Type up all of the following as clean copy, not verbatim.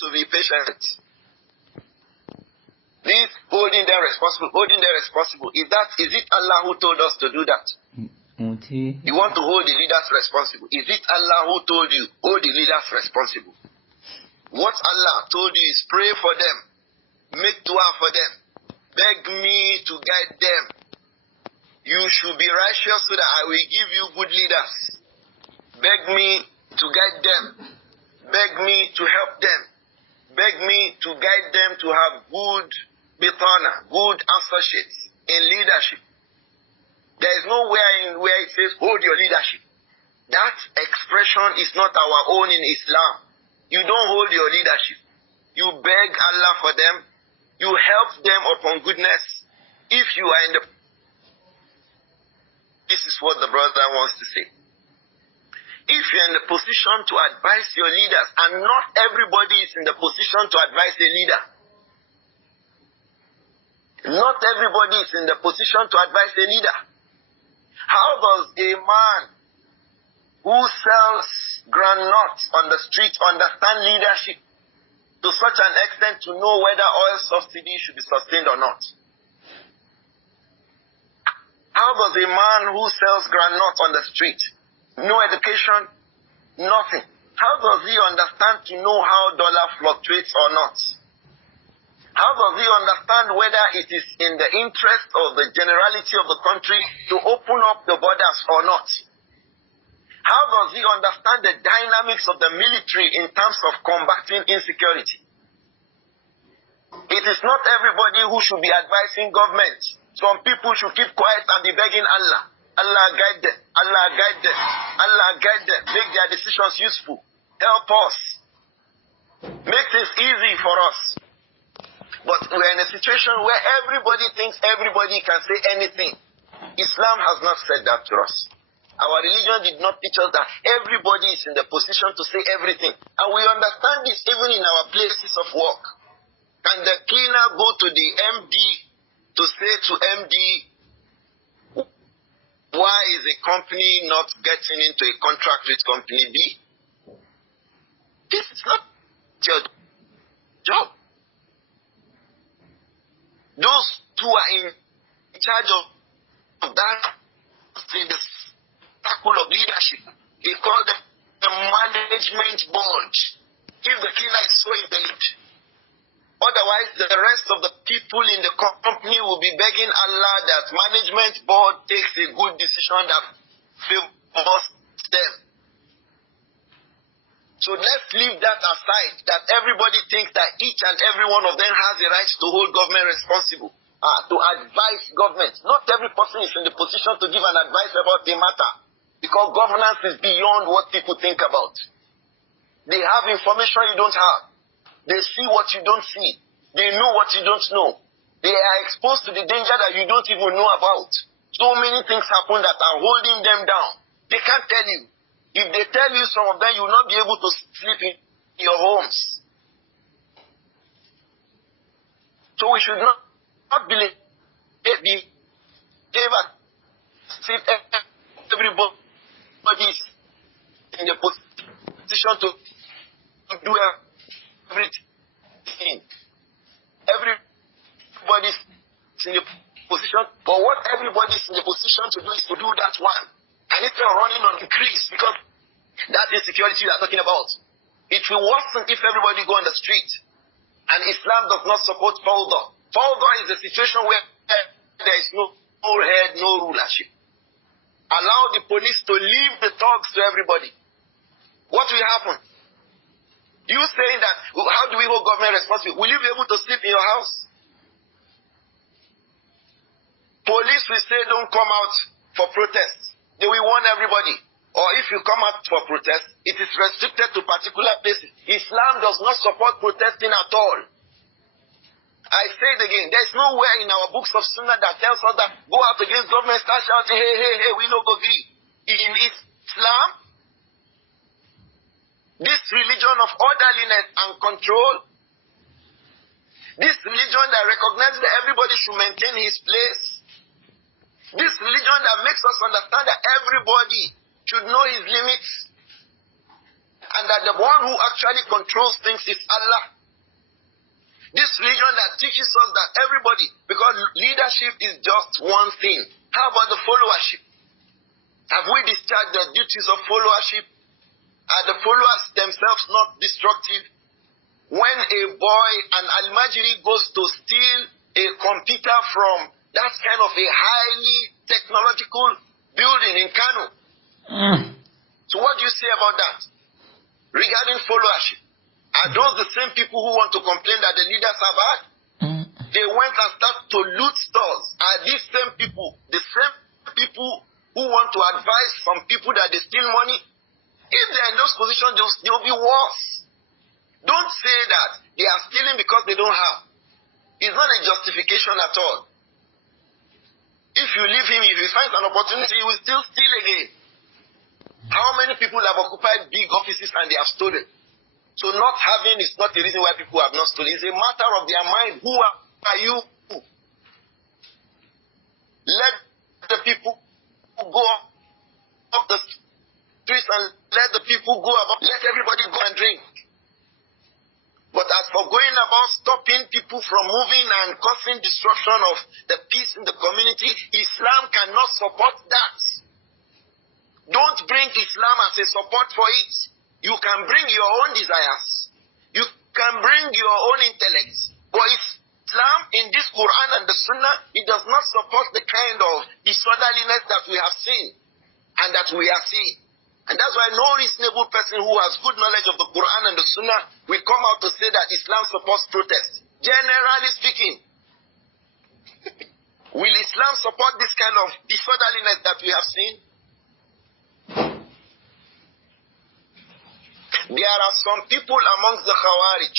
to be patient. This holding them responsible. Is it Allah who told us to do that? You want to hold the leaders responsible. Is it Allah who told you, hold the leaders responsible? What Allah told you is pray for them, make dua for them, beg me to guide them. You should be righteous so that I will give you good leaders. Beg me to guide them. Beg me to help them. Beg me to guide them to have good bitana, good associates in leadership. There is nowhere where it says hold your leadership. That expression is not our own in Islam. You don't hold your leadership. You beg Allah for them. You help them upon goodness. If you are in the... This is what the brother wants to say. If you're in the position to advise your leaders, and not everybody is in the position to advise a leader. Not everybody is in the position to advise a leader. How does a man who sells groundnuts on the street understand leadership to such an extent to know whether oil subsidy should be sustained or not? How does a man who sells groundnuts on the street, no education, nothing, how does he understand to know how dollar fluctuates or not? How does he understand whether it is in the interest of the generality of the country to open up the borders or not? How does he understand the dynamics of the military in terms of combating insecurity? It is not everybody who should be advising government. Some people should keep quiet and be begging Allah. Allah guide them. Allah guide them. Allah guide them. Make their decisions useful. Help us. Make things easy for us. But we're in a situation where everybody thinks everybody can say anything. Islam has not said that to us. Our religion did not teach us that everybody is in the position to say everything. And we understand this even in our places of work. Can the cleaner go to the MD to say to MD, why is a company not getting into a contract with company B? This is not your job. Those who are in charge of that in the circle of leadership, they call them the management board. If the cleaner is so intelligent, otherwise the rest of the people in the company will be begging Allah that management board takes a good decision that favors them. So let's leave that aside, that everybody thinks that each and every one of them has the right to hold government responsible, to advise government. Not every person is in the position to give an advice about the matter, because governance is beyond what people think about. They have information you don't have. They see what you don't see. They know what you don't know. They are exposed to the danger that you don't even know about. So many things happen that are holding them down. They can't tell you. If they tell you some of them, you will not be able to sleep in your homes. So we should not believe everybody is in the position to do everything. Everybody's in the position, but what everybody's in the position to do is to do that one. And instead of running on increase, because that insecurity we are talking about, it will worsen if everybody go on the street. And Islam does not support fawda. Fawda is a situation where there is no head, no rulership. Allow the police to leave the thugs to everybody. What will happen? You saying that, how do we hold government responsible? Will you be able to sleep in your house? Police will say don't come out for protest. They will warn everybody. Or if you come out for protest, it is restricted to particular places. Islam does not support protesting at all. I say it again, there is nowhere in our books of Sunnah that tells us that go out against government, start shouting, hey, hey, hey, we no go agree. In Islam, this religion of orderliness and control, this religion that recognizes that everybody should maintain his place, this religion that makes us understand that everybody should know his limits, and that the one who actually controls things is Allah. This religion that teaches us that everybody, because leadership is just one thing. How about the followership? Have we discharged the duties of followership? Are the followers themselves not destructive? When a boy, an Al-Majri, goes to steal a computer from that kind of a highly technological building in Kano. So what do you say about that? Regarding followership, are those the same people who want to complain that the leaders are bad? They went and started to loot stores. Are these same people the same people who want to advise some people that they steal money? If they are in those positions, they will be worse. Don't say that they are stealing because they don't have. It's not a justification at all. If you leave him, if he finds an opportunity, he will still steal again. How many people have occupied big offices and they have stolen? So not having is not the reason why people have not stolen. It's a matter of their mind. Who are you? Let the people go up the streets and let the people go about. Let everybody go and drink. But as for going about stopping people from moving and causing destruction of the peace in the community, Islam cannot support that. Don't bring Islam as a support for it. You can bring your own desires. You can bring your own intellect. But Islam in this Quran and the Sunnah, it does not support the kind of disorderliness that we have seen and that we are seeing. And that's why no reasonable person who has good knowledge of the Quran and the Sunnah will come out to say that Islam supports protest. Generally speaking, will Islam support this kind of disorderliness that we have seen? There are some people amongst the Khawarij.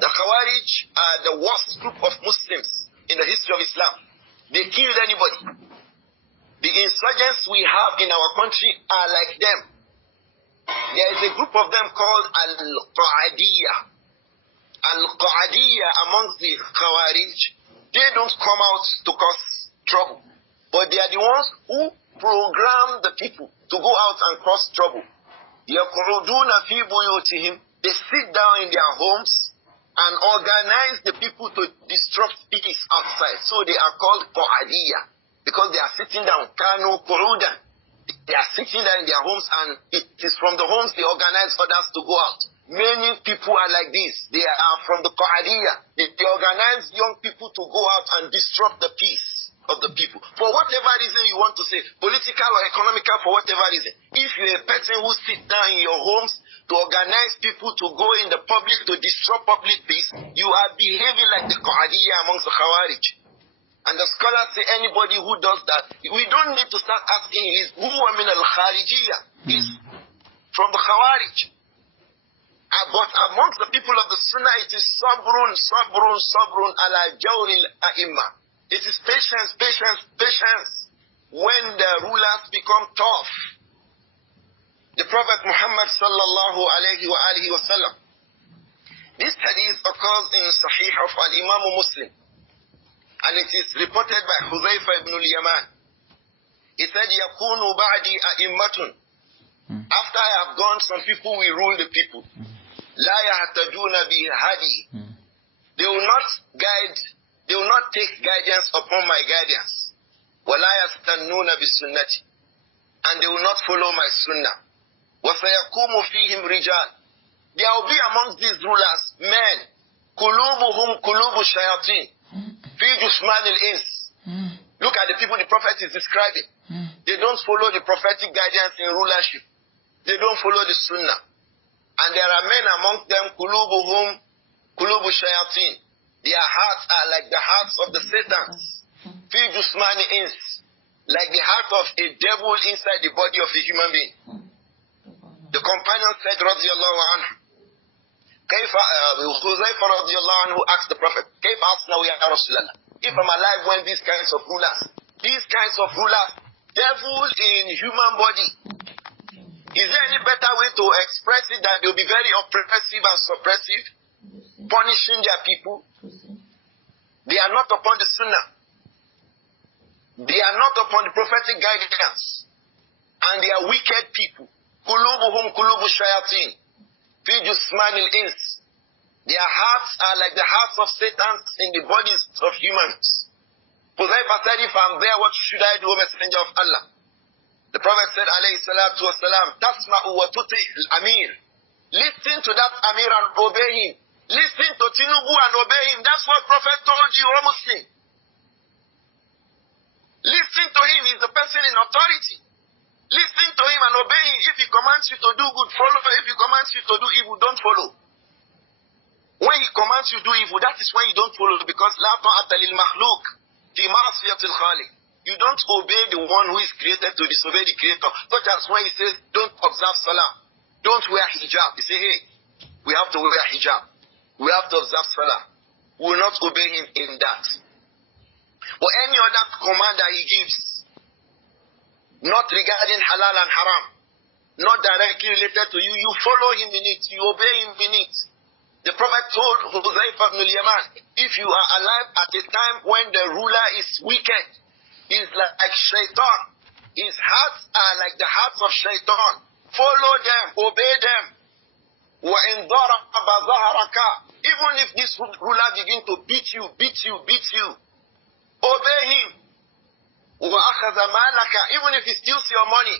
The Khawarij are the worst group of Muslims in the history of Islam. They killed anybody. The insurgents we have in our country are like them. There is a group of them called Al-Qa'adiyya. Al-Qa'adiyya amongst the Khawarij, they don't come out to cause trouble. But they are the ones who program the people to go out and cause trouble. يَقْعُدُونَ فِي بُيُوتِهِمْ. They sit down in their homes and organize the people to disrupt peace outside. So they are called Qa'adiyya. Because they are sitting down, Kanu Qurudan. They are sitting down in their homes, and it is from the homes they organize others to go out. Many people are like this. They are from the Qa'adiyya. They organize young people to go out and disrupt the peace of the people. For whatever reason you want to say, political or economical, for whatever reason. If you're a person who sits down in your homes to organize people to go in the public to disrupt public peace, you are behaving like the Qa'adiyya amongst the Khawarij. And the scholars say anybody who does that, we don't need to start asking, is huwa min al-kharijiyya? Is from the Khawarij. But amongst the people of the Sunnah, it is sabrun ala jawril a'imma. It is patience when the rulers become tough. The Prophet Muhammad sallallahu alayhi wa sallam. This hadith occurs in Sahih of Al-Imam Muslim. And it is reported by Huzaifa ibn al-Yaman. He said, يَكُونُ بَعْدِي أَئِمَّةٌ. After I have gone, some people will rule the people. لَا يَحْتَجُونَ بِهَدِي. They will not take guidance upon my guidance. وَلَا يَسْتَنُّونَ بِسُنَّتِ. And they will not follow my sunnah. وَسَيَقُومُ فِيهِمْ رِجَالٌ. There will be amongst these rulers men. قُلُوبُهُمْ قُلُوبُ الشَّيَاطِينِ. Look at the people the prophet is describing. They don't follow the prophetic guidance in rulership. They don't follow the sunnah. And there are men amongst them, kulubuhum, kulubu shayateen. Their hearts are like the hearts of the Satans. Fi jusmani ins. Like the heart of a devil inside the body of a human being. The companion said, radiyallahu anhu, Huzaifa radiyallahu anhu asked the Prophet, if I'm alive when these kinds of rulers, devil in human body, is there any better way to express it than they'll be very oppressive and suppressive, punishing their people? They are not upon the sunnah. They are not upon the prophetic guidance. And they are wicked people. قُلُوبُهُمْ قُلُوبُ الشَّيَاطِينِ فِي جُثْمَانِ الْإِنسِ. Their hearts are like the hearts of Satans in the bodies of humans. Huzaifa said, if I'm there, what should I do, Messenger of Allah? The Prophet said, alayhi salatu wasalam, Tasma'u wa tuti al-amir. Listen to that Amir and obey him. Listen to Tinubu and obey him. That's what Prophet told you, O Muslim. Listen to him. He's the person in authority. Listen to him and obey him. If he commands you to do good, follow. If he commands you to do evil, don't follow. When he commands you to do evil, that is when you don't follow, because la ta'ata lil makhluq fi ma'siyatil khaliq. You don't obey the one who is created to disobey the creator. Such as when he says, don't observe salah, don't wear hijab. You say, hey, we have to wear hijab. We have to observe salah. We will not obey him in that. But any other command that he gives, not regarding halal and haram, not directly related to you, you follow him in it, you obey him in it. The Prophet told Huzaifa ibn al-Yaman, if you are alive at a time when the ruler is wicked, he's like shaitan. His hearts are like the hearts of shaitan. Follow them, obey them. وَإِنْ ضَرَبَ ظَهَرَكَ. Even if this ruler begin to beat you, obey him. وَأَخَذَ مَالَكَ. Even if he steals your money,